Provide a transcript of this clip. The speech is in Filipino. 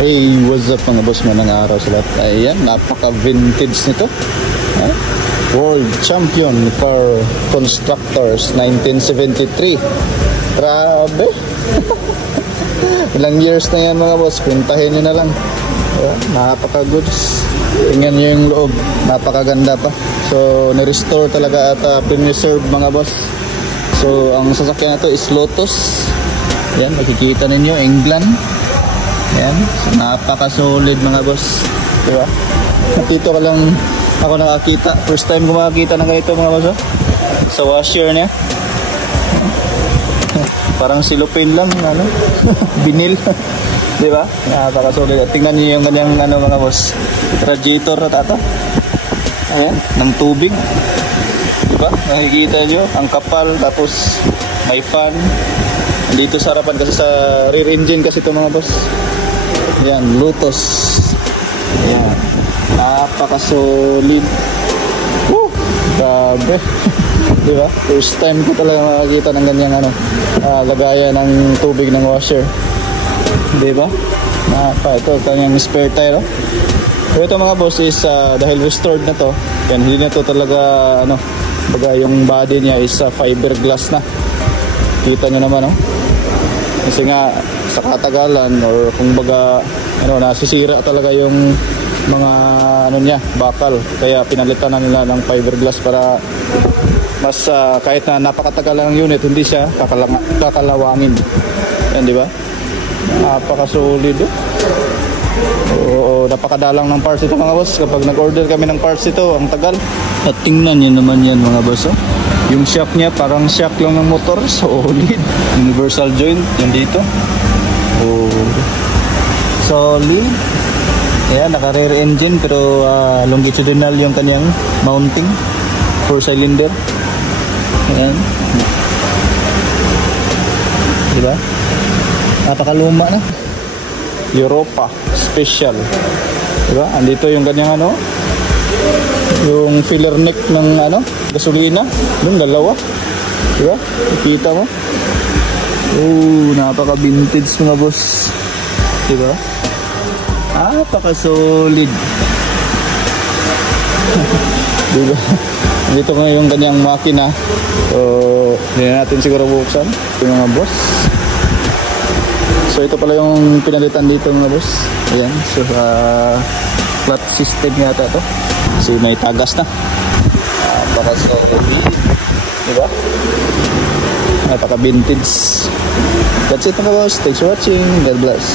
Hey, what's up mga boss, manang araw sa lahat. Ayan, napaka-vintage nito. World Champion Car Constructors 1973. Grabe. Ilang years na yan mga boss, pintahin nyo na lang. Napaka-goods. Tingnan nyo yung loob, napakaganda pa. So, ni-restore talaga at preserve mga boss. So, ang sasakyan na to is Lotus. Yan, makikita ninyo, England. Yan, so, napaka-solid mga boss. Diba? Dito ka lang ako nakakita. First time ko makakita ng ganito mga boss. Sa washer niya. Parang silupin lang, ano? Binil. Diba? Napaka-solid. At tingnan niyo yung kanyang mga boss. Radiator na tato. Ayan, ng tubig. Diba? Nakikita nyo, ang kapal. Tapos may fan. Dito sa harapan kasi sa rear engine kasi ito mga boss. Yan, Lotus. Yan. Napaka-solid. Woo! Grabe. Diba? First time ko talaga makakita ng ganyang lagayan ng tubig ng washer. Diba? Ito kanyang spare tire. Pero ito mga boss is dahil restored na to. Yan, hindi na to talaga baga yung body niya is fiberglass na. Kita nyo naman kasi nga sa katagalan or kung baga nasisira talaga yung mga niya, bakal, kaya pinalitan na nila ng fiberglass para mas kahit na napakatagal ng unit hindi siya kakalawangin. Yan, di ba? Napaka-solid. Oo, napakadalang ng parts ito mga boss. Kapag nag-order kami ng parts ito, ang tagal. At tingnan nyo naman yan mga boss. Yung shock niya parang shock lang ng motor. Solid. Universal joint yung dito. Oh, solid. Ayan, naka-rear engine pero longitudinal yung kanyang mounting. 4-cylinder. Ayan. Diba? Napakaluma na. Europa Special. Diba? Andito yung kanyang yung filler neck ng gasolina. Yung dalawa. Diba? Nakita mo? Oh, napaka-vintage mga boss. Diba? Napaka-solid. Diba? Dito nga yung kanyang makina. So, hindi natin siguro buksan. Yung mga boss. So, ito pala yung pinalitan dito mga boss. Ayan. So, flat system yata ito. Kasi may tagas na. Napaka-solid. Diba? Napaka-vintage. That's it mga boss. Thanks for watching. God bless.